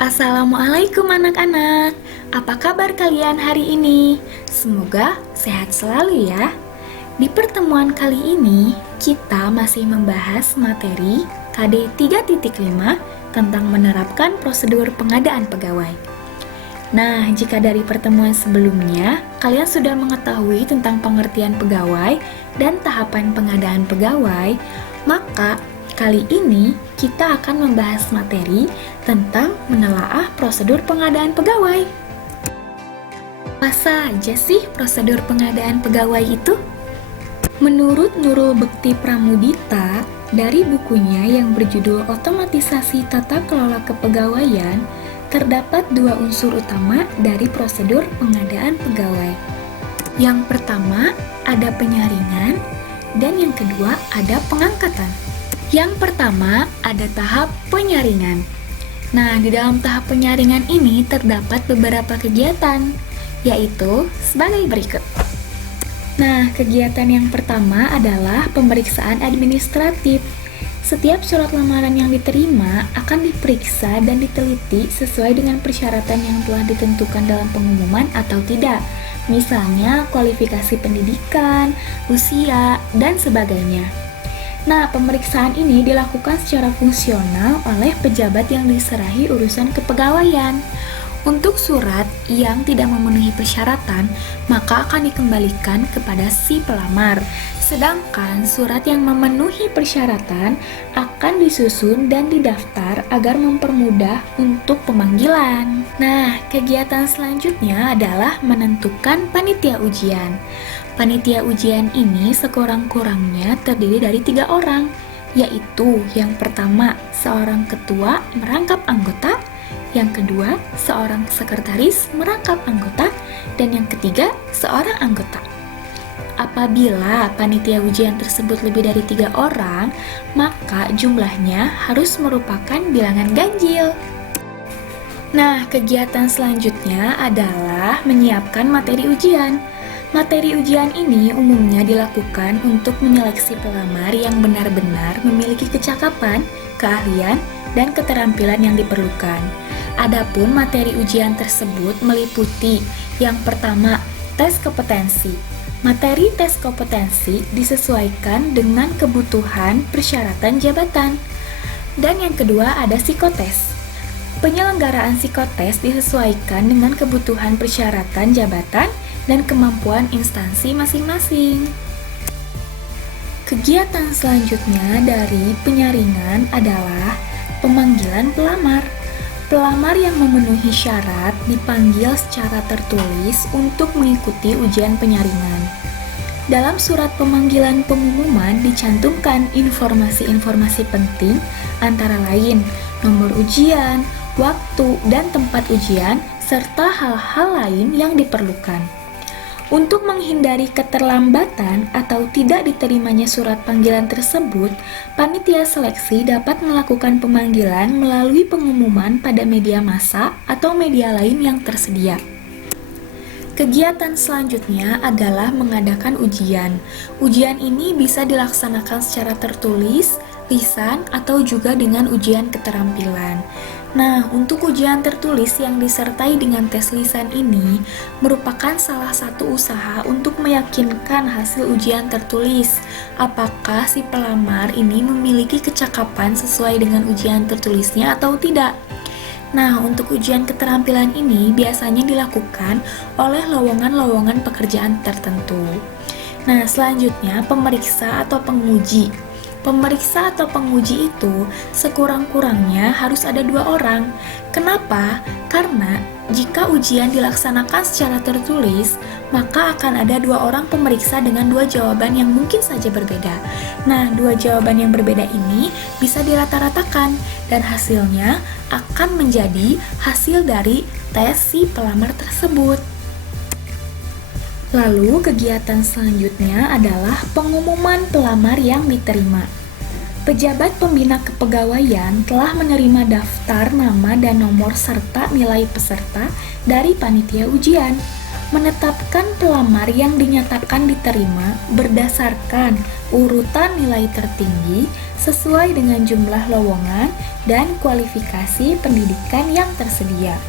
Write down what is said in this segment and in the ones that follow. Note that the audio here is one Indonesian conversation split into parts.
Assalamualaikum anak-anak. Apa kabar kalian hari ini? Semoga sehat selalu ya. Di pertemuan kali ini, kita masih membahas materi KD 3.5 tentang menerapkan prosedur pengadaan pegawai. Nah, jika dari pertemuan sebelumnya, kalian sudah mengetahui tentang pengertian pegawai dan tahapan pengadaan pegawai, maka kali ini kita akan membahas materi tentang menelaah prosedur pengadaan pegawai. Apa saja sih prosedur pengadaan pegawai itu? Menurut Nurul Bekti Pramudita, dari bukunya yang berjudul Otomatisasi Tata Kelola Kepegawaian, terdapat dua unsur utama dari prosedur pengadaan pegawai. Yang pertama, ada penyaringan, dan yang kedua, ada pengangkatan. Yang pertama, ada tahap penyaringan. Nah, di dalam tahap penyaringan ini terdapat beberapa kegiatan, yaitu sebagai berikut. Nah, kegiatan yang pertama adalah pemeriksaan administratif. Setiap surat lamaran yang diterima akan diperiksa dan diteliti sesuai dengan persyaratan yang telah ditentukan dalam pengumuman atau tidak. Misalnya, kualifikasi pendidikan, usia, dan sebagainya. Nah, pemeriksaan ini dilakukan secara fungsional oleh pejabat yang diserahi urusan kepegawaian. Untuk surat yang tidak memenuhi persyaratan, maka akan dikembalikan kepada si pelamar. Sedangkan surat yang memenuhi persyaratan akan disusun dan didaftar agar mempermudah untuk pemanggilan. Nah, kegiatan selanjutnya adalah menentukan panitia ujian. Panitia ujian ini sekurang-kurangnya terdiri dari 3 orang, yaitu yang pertama, seorang ketua merangkap anggota, yang kedua, seorang sekretaris merangkap anggota, dan yang ketiga, seorang anggota. Apabila panitia ujian tersebut lebih dari 3 orang, maka jumlahnya harus merupakan bilangan ganjil. Nah, kegiatan selanjutnya adalah menyiapkan materi ujian. Materi ujian ini umumnya dilakukan untuk menyeleksi pelamar yang benar-benar memiliki kecakapan, keahlian, dan keterampilan yang diperlukan. Adapun materi ujian tersebut meliputi yang pertama, tes kompetensi. Materi tes kompetensi disesuaikan dengan kebutuhan persyaratan jabatan. Dan yang kedua ada psikotes. Penyelenggaraan psikotes disesuaikan dengan kebutuhan persyaratan jabatan dan kemampuan instansi masing-masing. Kegiatan selanjutnya dari penyaringan adalah pemanggilan pelamar. Pelamar yang memenuhi syarat dipanggil secara tertulis untuk mengikuti ujian penyaringan. Dalam surat pemanggilan pengumuman dicantumkan informasi-informasi penting antara lain nomor ujian, waktu dan tempat ujian, serta hal-hal lain yang diperlukan. Untuk menghindari keterlambatan atau tidak diterimanya surat panggilan tersebut, panitia seleksi dapat melakukan pemanggilan melalui pengumuman pada media massa atau media lain yang tersedia. Kegiatan selanjutnya adalah mengadakan ujian. Ujian ini bisa dilaksanakan secara tertulis, lisan, atau juga dengan ujian keterampilan. Nah, untuk ujian tertulis yang disertai dengan tes lisan ini merupakan salah satu usaha untuk meyakinkan hasil ujian tertulis apakah si pelamar ini memiliki kecakapan sesuai dengan ujian tertulisnya atau tidak. Nah, untuk ujian keterampilan ini biasanya dilakukan oleh lowongan-lowongan pekerjaan tertentu. Nah, selanjutnya pemeriksa atau penguji. Pemeriksa atau penguji itu sekurang-kurangnya harus ada 2 orang. Kenapa? Karena jika ujian dilaksanakan secara tertulis, maka akan ada 2 orang pemeriksa dengan 2 jawaban yang mungkin saja berbeda. Nah, 2 jawaban yang berbeda ini bisa dirata-ratakan dan hasilnya akan menjadi hasil dari tes si pelamar tersebut. Lalu, kegiatan selanjutnya adalah pengumuman pelamar yang diterima. Pejabat pembina kepegawaian telah menerima daftar nama dan nomor serta nilai peserta dari panitia ujian. Menetapkan pelamar yang dinyatakan diterima berdasarkan urutan nilai tertinggi sesuai dengan jumlah lowongan dan kualifikasi pendidikan yang tersedia.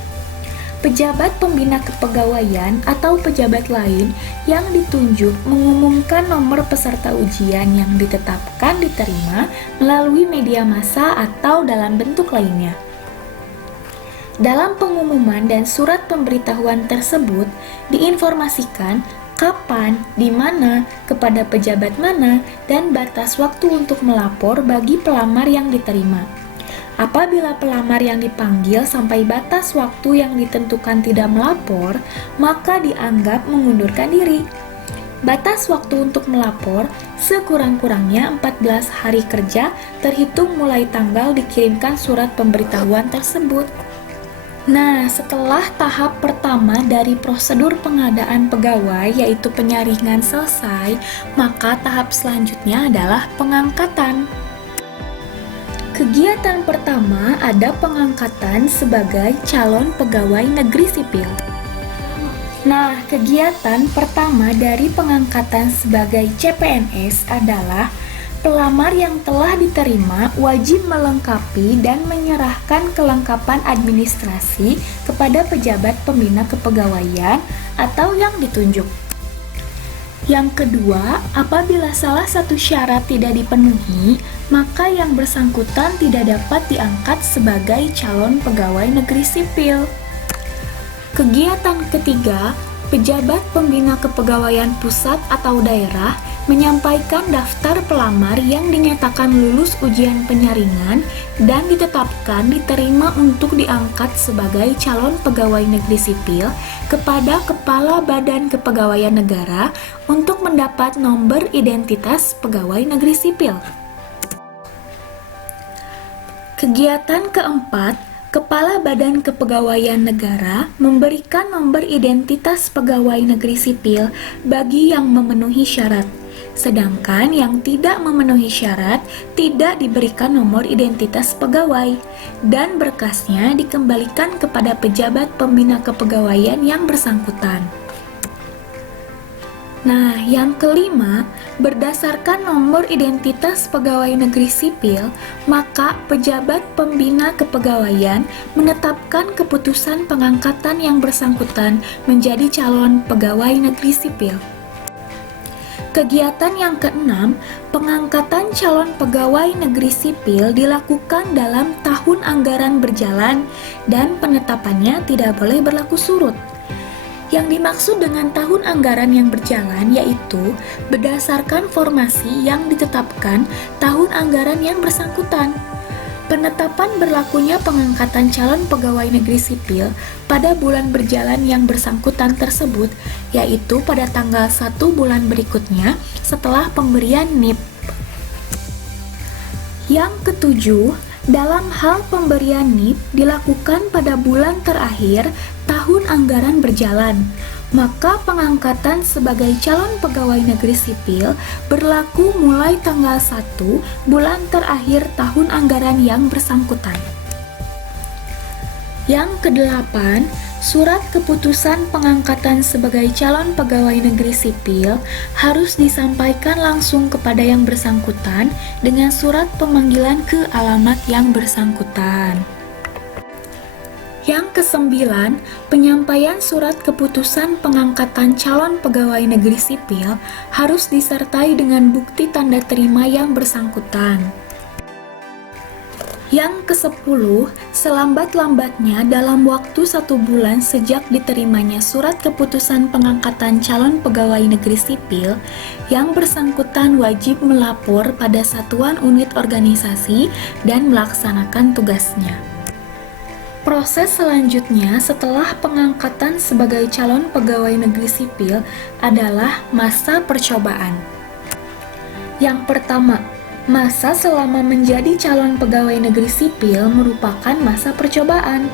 Pejabat pembina kepegawaian atau pejabat lain yang ditunjuk mengumumkan nomor peserta ujian yang ditetapkan diterima melalui media massa atau dalam bentuk lainnya. Dalam pengumuman dan surat pemberitahuan tersebut diinformasikan kapan, di mana, kepada pejabat mana, dan batas waktu untuk melapor bagi pelamar yang diterima. Apabila pelamar yang dipanggil sampai batas waktu yang ditentukan tidak melapor, maka dianggap mengundurkan diri. Batas waktu untuk melapor sekurang-kurangnya 14 hari kerja terhitung mulai tanggal dikirimkan surat pemberitahuan tersebut. Nah, setelah tahap pertama dari prosedur pengadaan pegawai yaitu penyaringan selesai, maka tahap selanjutnya adalah pengangkatan. Kegiatan pertama ada pengangkatan sebagai calon pegawai negeri sipil. Nah, kegiatan pertama dari pengangkatan sebagai CPNS adalah pelamar yang telah diterima wajib melengkapi dan menyerahkan kelengkapan administrasi kepada pejabat pembina kepegawaian atau yang ditunjuk. Yang kedua, apabila salah satu syarat tidak dipenuhi, maka yang bersangkutan tidak dapat diangkat sebagai calon pegawai negeri sipil. Kegiatan ketiga, pejabat pembina kepegawaian pusat atau daerah menyampaikan daftar pelamar yang dinyatakan lulus ujian penyaringan dan ditetapkan diterima untuk diangkat sebagai calon pegawai negeri sipil kepada Kepala Badan Kepegawaian Negara untuk mendapat nomor identitas pegawai negeri sipil. Kegiatan keempat, Kepala Badan Kepegawaian Negara memberikan nomor identitas pegawai negeri sipil bagi yang memenuhi syarat. Sedangkan yang tidak memenuhi syarat tidak diberikan nomor identitas pegawai dan berkasnya dikembalikan kepada pejabat pembina kepegawaian yang bersangkutan. Nah, yang kelima, berdasarkan nomor identitas pegawai negeri sipil, maka pejabat pembina kepegawaian menetapkan keputusan pengangkatan yang bersangkutan menjadi calon pegawai negeri sipil. Kegiatan yang keenam, pengangkatan calon pegawai negeri sipil dilakukan dalam tahun anggaran berjalan dan penetapannya tidak boleh berlaku surut. Yang dimaksud dengan tahun anggaran yang berjalan yaitu berdasarkan formasi yang ditetapkan tahun anggaran yang bersangkutan. Penetapan berlakunya pengangkatan calon pegawai negeri sipil pada bulan berjalan yang bersangkutan tersebut, yaitu pada tanggal 1 bulan berikutnya setelah pemberian NIP. Yang ketujuh, dalam hal pemberian NIP dilakukan pada bulan terakhir tahun anggaran berjalan, maka pengangkatan sebagai calon pegawai negeri sipil berlaku mulai tanggal 1 bulan terakhir tahun anggaran yang bersangkutan. Yang kedelapan, surat keputusan pengangkatan sebagai calon pegawai negeri sipil harus disampaikan langsung kepada yang bersangkutan dengan surat pemanggilan ke alamat yang bersangkutan. Yang kesembilan, penyampaian surat keputusan pengangkatan calon pegawai negeri sipil harus disertai dengan bukti tanda terima yang bersangkutan. Yang kesepuluh, selambat-lambatnya dalam waktu 1 bulan sejak diterimanya surat keputusan pengangkatan calon pegawai negeri sipil, yang bersangkutan wajib melapor pada satuan unit organisasi dan melaksanakan tugasnya. Proses selanjutnya setelah pengangkatan sebagai calon pegawai negeri sipil adalah masa percobaan. Yang pertama, masa selama menjadi calon pegawai negeri sipil merupakan masa percobaan.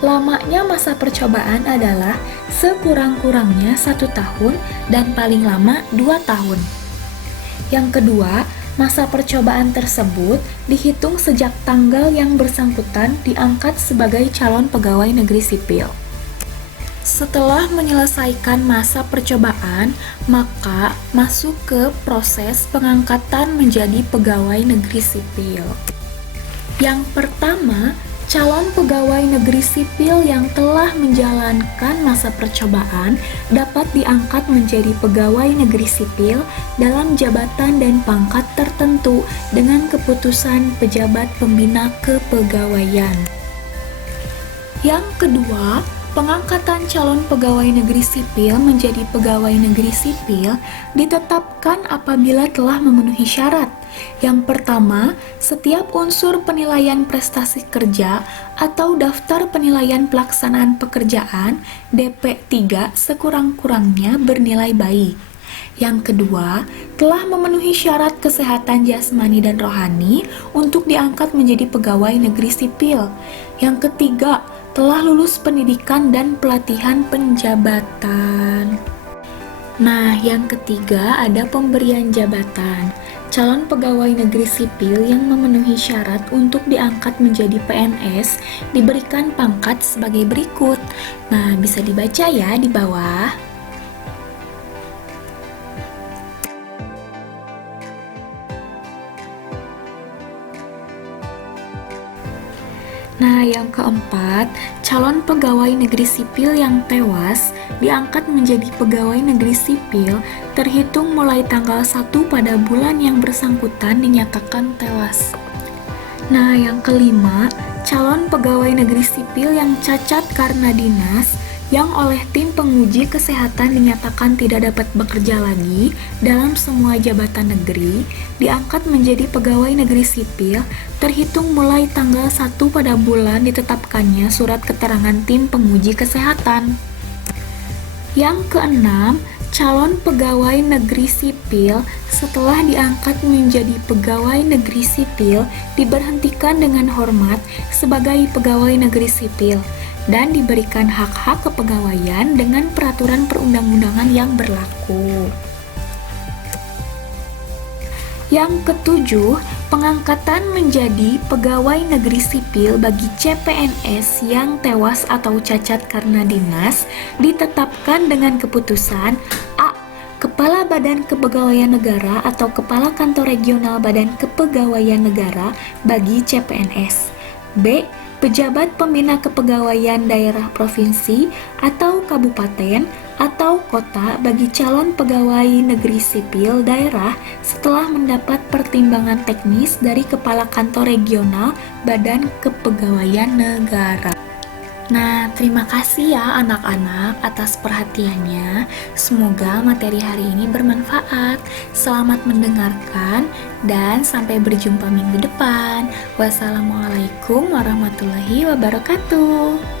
Lamanya masa percobaan adalah sekurang-kurangnya 1 tahun dan paling lama 2 tahun. Yang kedua, masa percobaan tersebut dihitung sejak tanggal yang bersangkutan diangkat sebagai calon pegawai negeri sipil. Setelah menyelesaikan masa percobaan, maka masuk ke proses pengangkatan menjadi pegawai negeri sipil. Yang pertama, calon pegawai negeri sipil yang telah menjalankan masa percobaan dapat diangkat menjadi pegawai negeri sipil dalam jabatan dan pangkat tertentu dengan keputusan pejabat pembina kepegawaian. Yang kedua, pengangkatan calon pegawai negeri sipil menjadi pegawai negeri sipil ditetapkan apabila telah memenuhi syarat. Yang pertama, setiap unsur penilaian prestasi kerja atau daftar penilaian pelaksanaan pekerjaan DP3 sekurang-kurangnya bernilai baik. Yang kedua, telah memenuhi syarat kesehatan jasmani dan rohani untuk diangkat menjadi pegawai negeri sipil. Yang ketiga, telah lulus pendidikan dan pelatihan penjabatan. Nah, yang ketiga ada pemberian jabatan. Calon pegawai negeri sipil yang memenuhi syarat untuk diangkat menjadi PNS diberikan pangkat sebagai berikut. Nah, bisa dibaca ya di bawah. Nah, yang keempat, calon pegawai negeri sipil yang tewas diangkat menjadi pegawai negeri sipil terhitung mulai tanggal 1 pada bulan yang bersangkutan dinyatakan tewas. Nah, yang kelima, calon pegawai negeri sipil yang cacat karena dinas yang oleh tim penguji kesehatan dinyatakan tidak dapat bekerja lagi dalam semua jabatan negeri, diangkat menjadi pegawai negeri sipil terhitung mulai tanggal 1 pada bulan ditetapkannya surat keterangan tim penguji kesehatan. Yang keenam, calon pegawai negeri sipil setelah diangkat menjadi pegawai negeri sipil diberhentikan dengan hormat sebagai pegawai negeri sipil dan diberikan hak-hak kepegawaian dengan peraturan perundang-undangan yang berlaku. Yang ketujuh, pengangkatan menjadi pegawai negeri sipil bagi CPNS yang tewas atau cacat karena dinas ditetapkan dengan keputusan A. Kepala Badan Kepegawaian Negara atau Kepala Kantor Regional Badan Kepegawaian Negara bagi CPNS. B. Pejabat Pembina Kepegawaian Daerah Provinsi atau Kabupaten atau Kota bagi calon pegawai negeri sipil daerah setelah mendapat pertimbangan teknis dari Kepala Kantor Regional Badan Kepegawaian Negara. Nah, terima kasih ya anak-anak atas perhatiannya. Semoga materi hari ini bermanfaat. Selamat mendengarkan dan sampai berjumpa minggu depan. Wassalamualaikum warahmatullahi wabarakatuh.